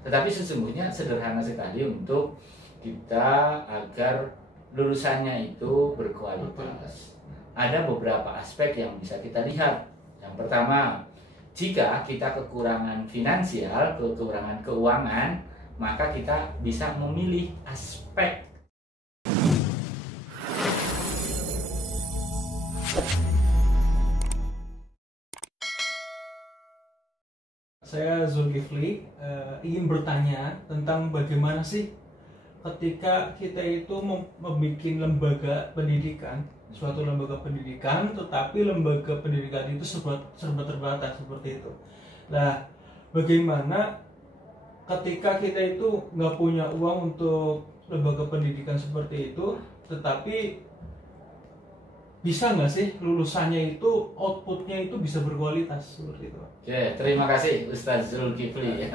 Tetapi sesungguhnya sederhana sekali untuk kita agar lulusannya itu berkualitas. Ada beberapa aspek yang bisa kita lihat. Yang pertama, jika kita kekurangan finansial, kekurangan keuangan, maka kita bisa memilih aspek. Saya Zulkifli ingin bertanya tentang bagaimana sih ketika kita itu membuat lembaga pendidikan, suatu lembaga pendidikan, tetapi lembaga pendidikan itu serba terbatas seperti itu. Nah, bagaimana ketika kita itu nggak punya uang untuk lembaga pendidikan seperti itu, tetapi bisa nggak sih lulusannya itu outputnya itu bisa berkualitas seperti itu? Oke, terima kasih Ustaz Zulkifli.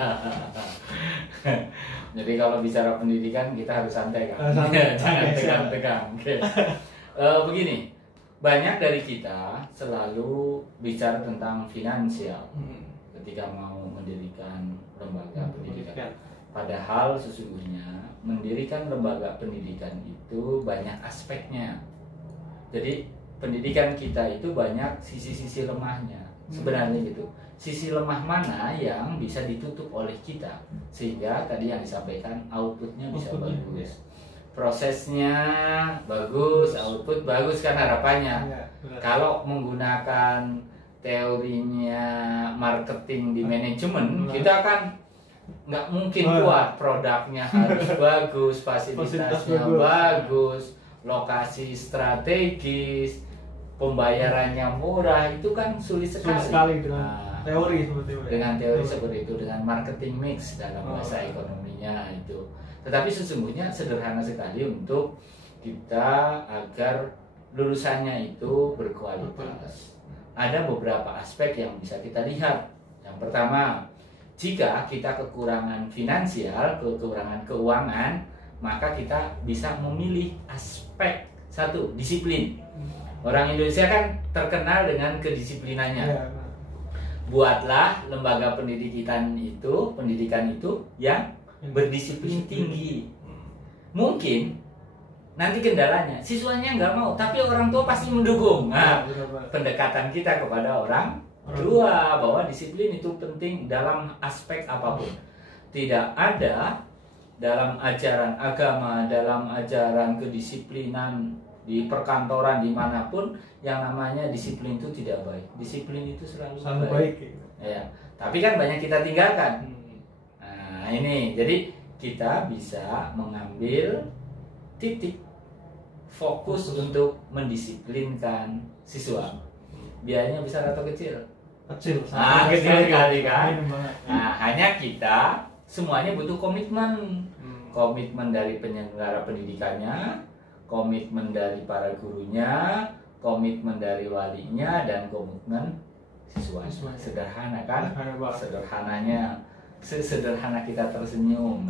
Jadi kalau bicara pendidikan kita harus santai kan? Jangan tegang-tegang. Oke. Begini, banyak dari kita selalu bicara tentang finansial ketika mau mendirikan lembaga pendidikan. Padahal sesungguhnya mendirikan lembaga pendidikan itu banyak aspeknya. Jadi pendidikan kita itu banyak sisi-sisi lemahnya sebenarnya gitu. Sisi lemah mana yang bisa ditutup oleh kita sehingga tadi yang disampaikan outputnya bisa bagus, prosesnya bagus, output bagus kan harapannya. Kalau menggunakan teorinya marketing di manajemen, kita kan nggak mungkin kuat, produknya harus bagus, fasilitasnya bagus, lokasi strategis, pembayarannya murah, itu kan sulit sekali dengan teori seperti itu. Dengan teori seperti itu, dengan marketing mix dalam bahasa ekonominya itu. Tetapi sesungguhnya sederhana sekali untuk kita agar lulusannya itu berkualitas. Ada beberapa aspek yang bisa kita lihat. Yang pertama, jika kita kekurangan finansial, kekurangan keuangan, maka kita bisa memilih aspek. Satu, disiplin. Orang Indonesia kan terkenal dengan kedisiplinannya. Buatlah lembaga pendidikan itu yang berdisiplin tinggi. Mungkin nanti kendalanya siswanya nggak mau, tapi orang tua pasti mendukung. Nah, pendekatan kita kepada orang tua bahwa disiplin itu penting dalam aspek apapun. Tidak ada dalam ajaran agama, dalam ajaran kedisiplinan di perkantoran dimanapun yang namanya disiplin itu tidak baik. Disiplin itu selalu baik. Ya, tapi kan banyak kita tinggalkan. Nah ini, jadi kita bisa mengambil titik fokus untuk mendisiplinkan siswa. Biayanya besar atau kecil? Kecil sekali kan. Nah hanya kita semuanya butuh komitmen. Komitmen dari penyelenggara pendidikannya, komitmen dari para gurunya, komitmen dari walinya, dan komitmen siswa. Sederhana kan? Sederhananya, sesederhana kita tersenyum.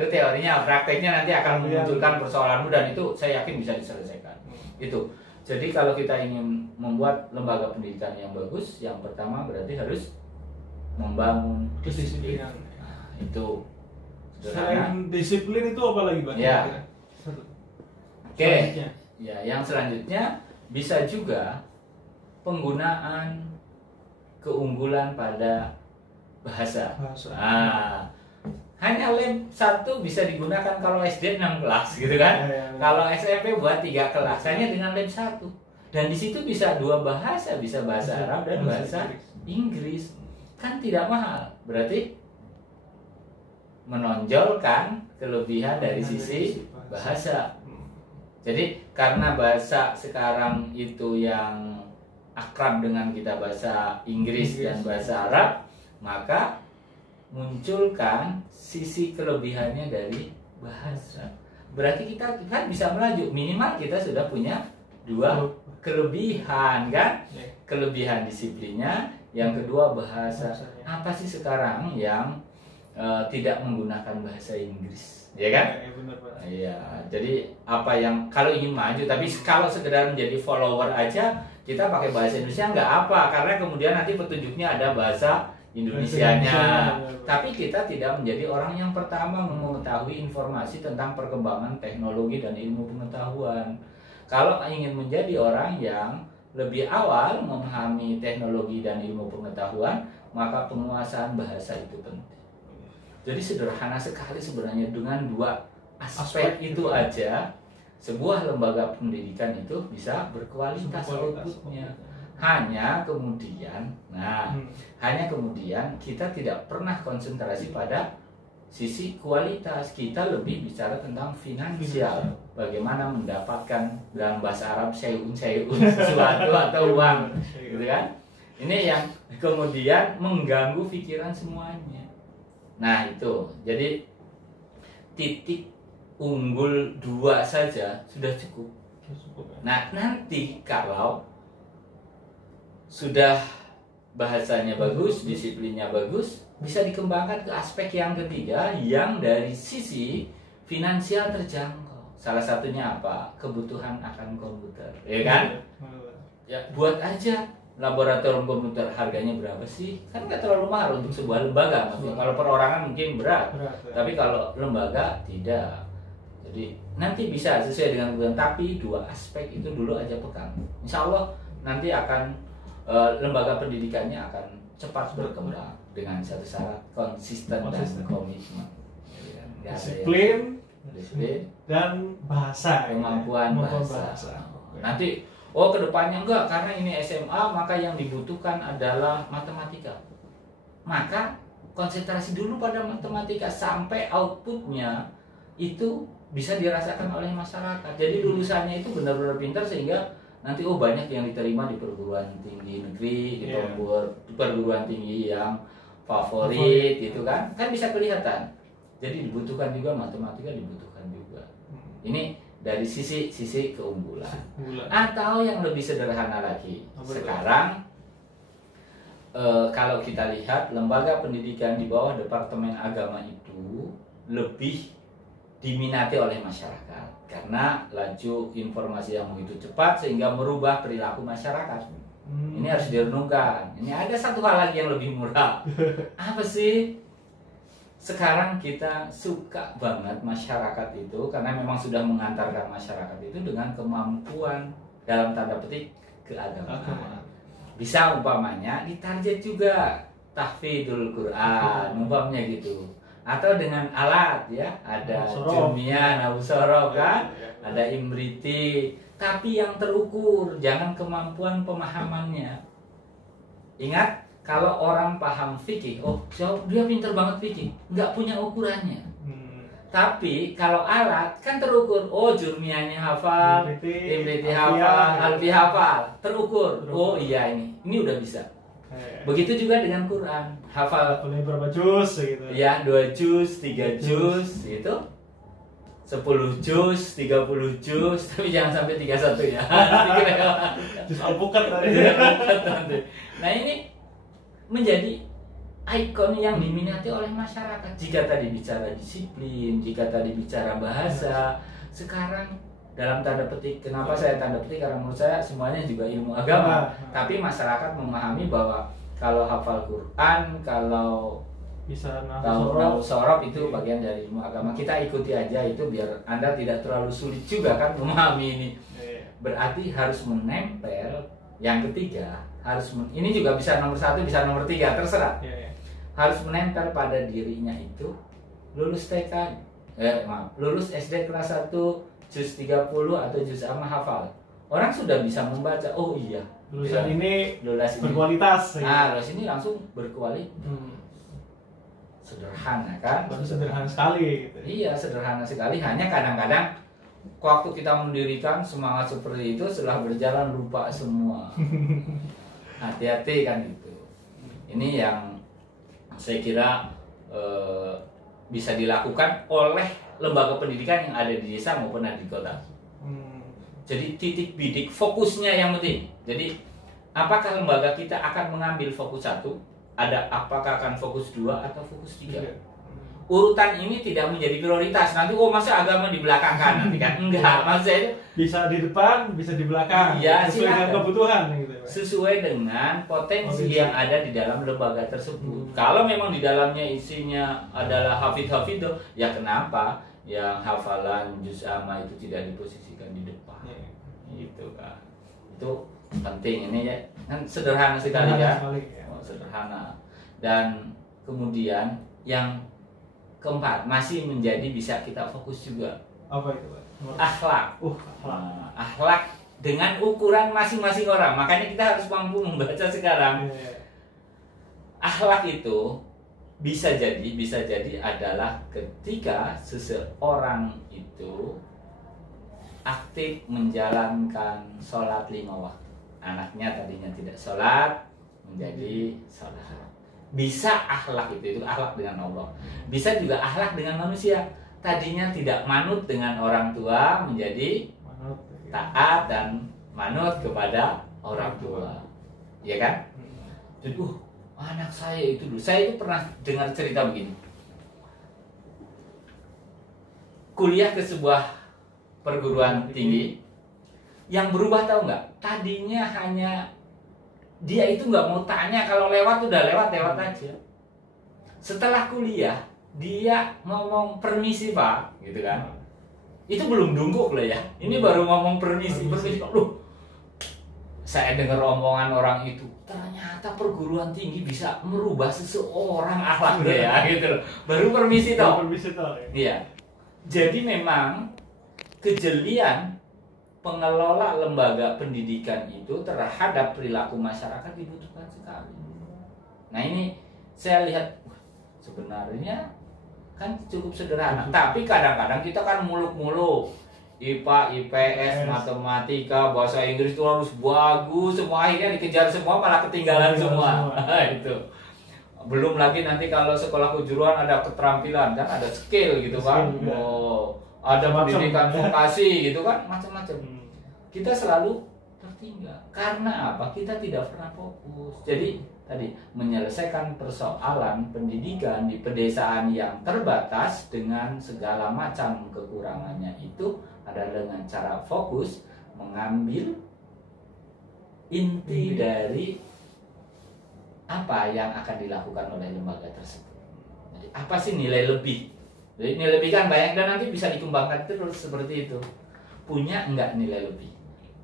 Itu teorinya, prakteknya nanti akan memunculkan persoalanmu dan itu saya yakin bisa diselesaikan. Itu. Jadi kalau kita ingin membuat lembaga pendidikan yang bagus, yang pertama berarti harus membangun disiplin. Nah, itu sederhana. Selain disiplin itu apa lagi Bang? Ya. Oke. Ya, yang selanjutnya bisa juga penggunaan keunggulan pada bahasa. Nah, hanya lem 1 bisa digunakan kalau SD 6 kelas gitu kan. Kalau SMP buat 3 kelas hanya dengan lem 1. Dan di situ bisa 2 bahasa, bisa bahasa Arab dan bahasa Inggris. Kan tidak mahal. Berarti menonjolkan kelebihan dari sisi bahasa. Jadi karena bahasa sekarang itu yang akrab dengan kita, bahasa Inggris dan bahasa Arab, maka munculkan sisi kelebihannya dari bahasa. Berarti kita kan bisa melaju, minimal kita sudah punya 2 kelebihan kan? Kelebihan disiplinnya, yang kedua bahasa. Apa sih sekarang yang tidak menggunakan bahasa Inggris? Ya kan? Iya. Jadi apa yang kalau ingin maju, tapi kalau sekedar menjadi follower aja, kita pakai bahasa Indonesia nggak apa, karena kemudian nanti petunjuknya ada bahasa Indonesianya. Tapi kita tidak menjadi orang yang pertama mengetahui informasi tentang perkembangan teknologi dan ilmu pengetahuan. Kalau ingin menjadi orang yang lebih awal memahami teknologi dan ilmu pengetahuan, maka penguasaan bahasa itu penting. Jadi sederhana sekali sebenarnya, dengan dua aspek itu aja sebuah lembaga pendidikan itu bisa berkualitas outputnya. Hanya kemudian kita tidak pernah konsentrasi pada sisi kualitas. Kita lebih bicara tentang finansial, bagaimana mendapatkan, dalam bahasa Arab syai'un sesuatu atau uang, gitu kan? Ini yang kemudian mengganggu pikiran semuanya. Nah itu, jadi titik unggul 2 saja sudah cukup. Nah nanti kalau sudah bahasanya bagus, disiplinnya bagus, bisa dikembangkan ke aspek yang ketiga yang dari sisi finansial terjangkau. Salah satunya apa? Kebutuhan akan komputer, ya kan? Ya buat aja laboratorium komputer. Harganya berapa sih? Kan nggak terlalu mahal untuk sebuah lembaga. Maksudnya kalau perorangan mungkin berat, tapi kalau lembaga tidak. Jadi nanti bisa sesuai dengan kebutuhan, tapi 2 aspek itu dulu aja pegang. Insya Allah nanti akan lembaga pendidikannya akan cepat berkembang dengan satu syarat, konsisten dan komitmen. Disiplin dan bahasa, kemampuan bahasa. Nanti kedepannya enggak, karena ini SMA maka yang dibutuhkan adalah matematika. Maka konsentrasi dulu pada matematika sampai outputnya itu bisa dirasakan oleh masyarakat. Jadi lulusannya itu benar-benar pintar sehingga nanti banyak yang diterima di perguruan tinggi negeri, di perguruan tinggi yang favorit gitu kan bisa kelihatan. Jadi dibutuhkan juga matematika, dibutuhkan juga. Ini dari sisi keunggulan. Atau yang lebih sederhana lagi, sekarang kalau kita lihat lembaga pendidikan di bawah Departemen Agama itu lebih diminati oleh masyarakat karena laju informasi yang begitu cepat sehingga merubah perilaku masyarakat. Ini harus direnungkan. Ini ada satu hal lagi yang lebih murah. Apa sih? Sekarang kita suka banget masyarakat itu karena memang sudah mengantarkan masyarakat itu dengan kemampuan dalam tanda petik keagamaan. Bisa umpamanya ditarget juga tahfidzul Quran, umpamanya gitu. Atau dengan alat ya, ada Jumia, Nausoro kan, ada Imriti, tapi yang terukur, jangan kemampuan pemahamannya. Ingat, kalau orang paham fikih, dia pintar banget fikih, nggak punya ukurannya. Tapi kalau alat kan terukur, Jurmianya hafal, Imriti hafal, Alfi hafal, terukur. Iya ini udah bisa. Begitu juga dengan Quran, hafal berapa juz gitu. Ya, 2 juz, 3 juz, itu 10 juz, 30 juz, tapi jangan sampai 31 ya. Juz alpukat nanti. Nah, ini menjadi ikon yang diminati oleh masyarakat. Jika tadi bicara disiplin, jika tadi bicara bahasa, sekarang dalam tanda petik, kenapa saya tanda petik? Karena menurut saya semuanya juga ilmu agama. Tapi masyarakat memahami bahwa kalau hafal Quran, kalau bisa Nausoro itu bagian dari ilmu agama. Kita ikuti aja itu biar Anda tidak terlalu sulit juga kan memahami ini. Berarti harus menempel. Yang ketiga, ini juga bisa nomor 1, bisa nomor 3, terserah. Harus menempel pada dirinya itu lulus lulus SD kelas 1 juz 30 atau juz amma hafal. Orang sudah bisa membaca, lulusan ini berkualitas. Lulus ini langsung berkualitas. Sederhana kan? Sederhana sekali gitu. Iya, sederhana sekali. Hanya kadang-kadang waktu kita mendirikan semangat seperti itu, setelah berjalan lupa semua. Hati-hati kan gitu. Ini yang saya kira bisa dilakukan oleh lembaga pendidikan yang ada di desa maupun ada di kota. Jadi titik bidik fokusnya yang penting. Jadi apakah lembaga kita akan mengambil fokus 1? Apakah akan fokus 2 atau fokus 3? urutan ini tidak menjadi prioritas. Nanti masa agama di belakang kanan kan? Enggak, maksudnya itu bisa di depan, bisa di belakang. Ya, sesuai dengan kebutuhan gitu. Sesuai dengan potensi yang ada di dalam lembaga tersebut. Kalau memang di dalamnya isinya adalah hafid-hafid, ya kenapa yang hafalan juz amma itu tidak diposisikan di depan? Gitu kan. Itu penting ini ya. Kan sederhana sekali ya. Sederhana. Dan kemudian yang keempat masih menjadi bisa kita fokus juga. Apa itu, Pak? Akhlak. Akhlak dengan ukuran masing-masing orang. Makanya kita harus mampu membaca sekarang. Akhlak itu bisa jadi adalah ketika seseorang itu aktif menjalankan sholat 5 waktu. Anaknya tadinya tidak sholat menjadi sholat. Bisa akhlak itu akhlak dengan Allah. Bisa juga akhlak dengan manusia. Tadinya tidak manut dengan orang tua menjadi taat dan manut kepada orang tua. Ya kan? Jadi anak saya itu dulu. Saya itu pernah dengar cerita begini. Kuliah ke sebuah perguruan tinggi yang berubah, tahu nggak? Tadinya hanya dia itu nggak mau tanya, kalau lewat udah lewat aja. Setelah kuliah dia ngomong permisi Pak, gitu kan? Itu belum dungkuk loh ya. Ini baru ngomong permisi. Loh, saya dengar omongan orang itu, ternyata perguruan tinggi bisa merubah seseorang akhlaknya ya, gitu loh. Baru permisi toh. Iya. Jadi memang kejelian pengelola lembaga pendidikan itu terhadap perilaku masyarakat dibutuhkan sekali. Nah ini saya lihat sebenarnya kan cukup sederhana, tapi kadang-kadang kita kan muluk-muluk IPA, IPS, matematika, bahasa Inggris itu harus bagus semua, akhirnya dikejar semua malah ketinggalan semua. Itu belum lagi nanti kalau sekolah kejuruan ada keterampilan kan, ada skill gitu kan. Ada pendidikan vokasi gitu kan, macam-macam. Kita selalu tertinggal. Karena apa? Kita tidak pernah fokus. Jadi tadi menyelesaikan persoalan pendidikan di pedesaan yang terbatas dengan segala macam kekurangannya itu adalah dengan cara fokus mengambil inti dari apa yang akan dilakukan oleh lembaga tersebut. Jadi apa sih nilai lebih? Jadi nilai lebih kan banyak dan nanti bisa dikembangkan terus seperti itu. Punya enggak nilai lebih?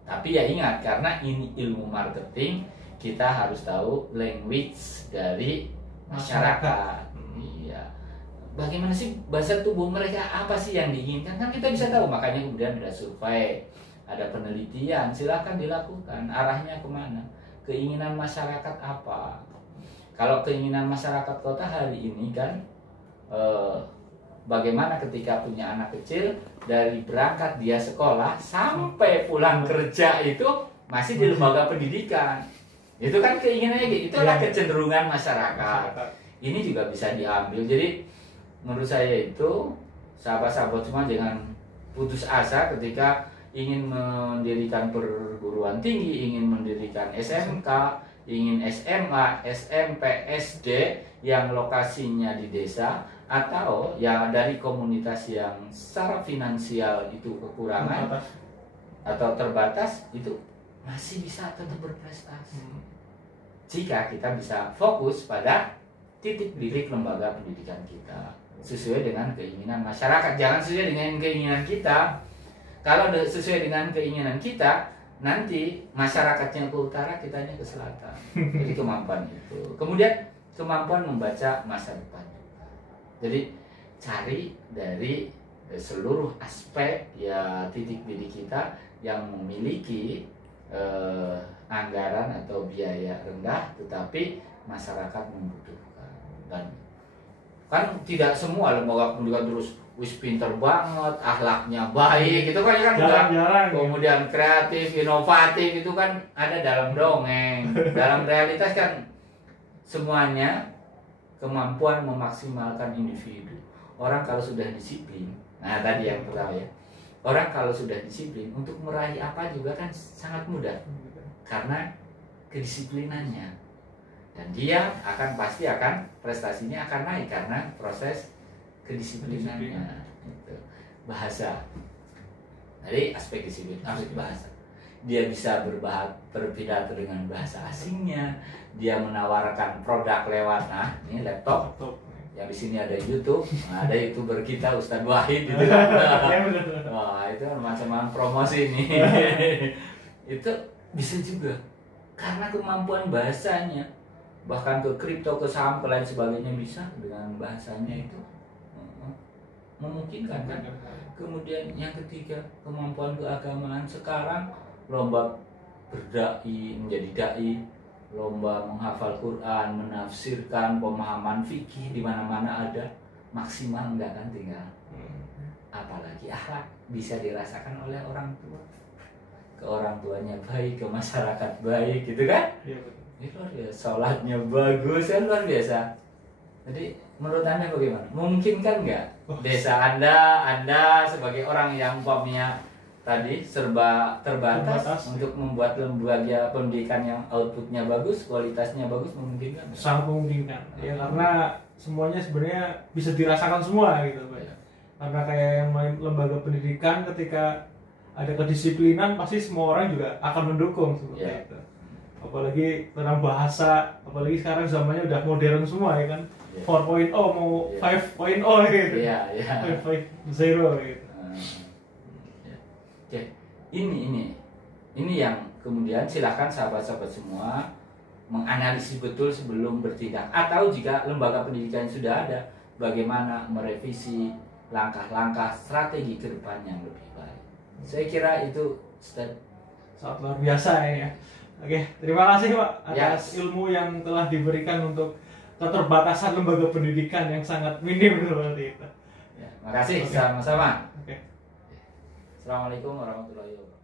Tapi ya ingat, karena ini ilmu marketing, kita harus tahu language dari masyarakat. Iya. Bagaimana sih bahasa tubuh mereka, apa sih yang diinginkan? Kan kita bisa tahu, makanya kemudian ada survei, ada penelitian, silahkan dilakukan. Arahnya kemana? Keinginan masyarakat apa? Kalau keinginan masyarakat kota hari ini kan bagaimana ketika punya anak kecil, dari berangkat dia sekolah sampai pulang kerja itu masih di lembaga pendidikan. Itu kan keinginannya gitu. Itulah kecenderungan masyarakat. Ini juga bisa diambil. Jadi menurut saya itu sahabat-sahabat semua jangan putus asa ketika ingin mendirikan perguruan tinggi, ingin mendirikan SMK, ingin SMA, SMP, SD yang lokasinya di desa, atau ya dari komunitas yang secara finansial itu kekurangan atau terbatas, itu masih bisa tetap berprestasi jika kita bisa fokus pada titik balik lembaga pendidikan kita sesuai dengan keinginan masyarakat. Jangan sesuai dengan keinginan kita. Kalau sesuai dengan keinginan kita, nanti masyarakatnya ke utara, kitanya ke selatan. Jadi kemampuan itu. Kemudian kemampuan membaca masa depan. Jadi cari dari seluruh aspek ya titik bidik kita yang memiliki anggaran atau biaya rendah tetapi masyarakat membutuhkan. Dan kan tidak semua lembaga pendidikan terus wis pinter banget, akhlaknya baik, itu kan enggak. Kemudian kreatif, inovatif itu kan ada dalam dongeng. Dalam realitas kan semuanya kemampuan memaksimalkan individu. Orang kalau sudah disiplin, nah tadi yang pertama ya, orang kalau sudah disiplin untuk meraih apa juga kan sangat mudah karena kedisiplinannya, dan dia akan pasti akan prestasinya akan naik karena proses kedisiplinannya. Gitu. Bahasa. Jadi aspek disiplin, aspek bahasa. Dia bisa berpidato dengan bahasa asingnya. Dia menawarkan produk lewat ini laptop. Yang di sini ada YouTube, ada YouTuber kita Ustadz Wahid gitu kan. Wah, itu macam-macam promosi ini. Itu bisa juga karena kemampuan bahasanya. Bahkan ke kripto, ke saham, ke lain sebagainya bisa dengan bahasanya itu memungkinkan kan. Kemudian yang ketiga, kemampuan keagamaan. Sekarang lomba berdai, menjadi dai, lomba menghafal Quran, menafsirkan, pemahaman fikih di mana-mana ada. Maksimal enggak kan tinggal. Apalagi akhlak bisa dirasakan oleh orang tua. Ke orang tuanya baik, ke masyarakat baik gitu kan? Iya betul. Ini luar biasa, sholatnya bagus kan, luar biasa. Jadi menurut Anda bagaimana? Mungkin kan nggak desa Anda sebagai orang yang umpamanya tadi serba terbatas untuk membuat lembaga pendidikan yang outputnya bagus, kualitasnya bagus, memungkinkan? Sangat memungkinkan. Ya karena semuanya sebenarnya bisa dirasakan semua gitu, Pak. Ya. Karena kayak yang main lembaga pendidikan ketika ada kedisiplinan pasti semua orang juga akan mendukung seperti itu. Apalagi tentang bahasa, apalagi sekarang zamannya udah modern semua ya kan. 4.0 mau 5.0 gitu. 5.0 gitu. Oke. Ini yang kemudian silakan sahabat-sahabat semua menganalisis betul sebelum bertindak, atau jika lembaga pendidikan sudah ada, bagaimana merevisi langkah-langkah strategi ke depan yang lebih baik. Saya kira itu sangat luar biasa ya. Oke, terima kasih Pak atas ilmu yang telah diberikan untuk keterbatasan lembaga pendidikan yang sangat minim seperti itu. Ya, makasih sama-sama. Assalamualaikum warahmatullahi wabarakatuh.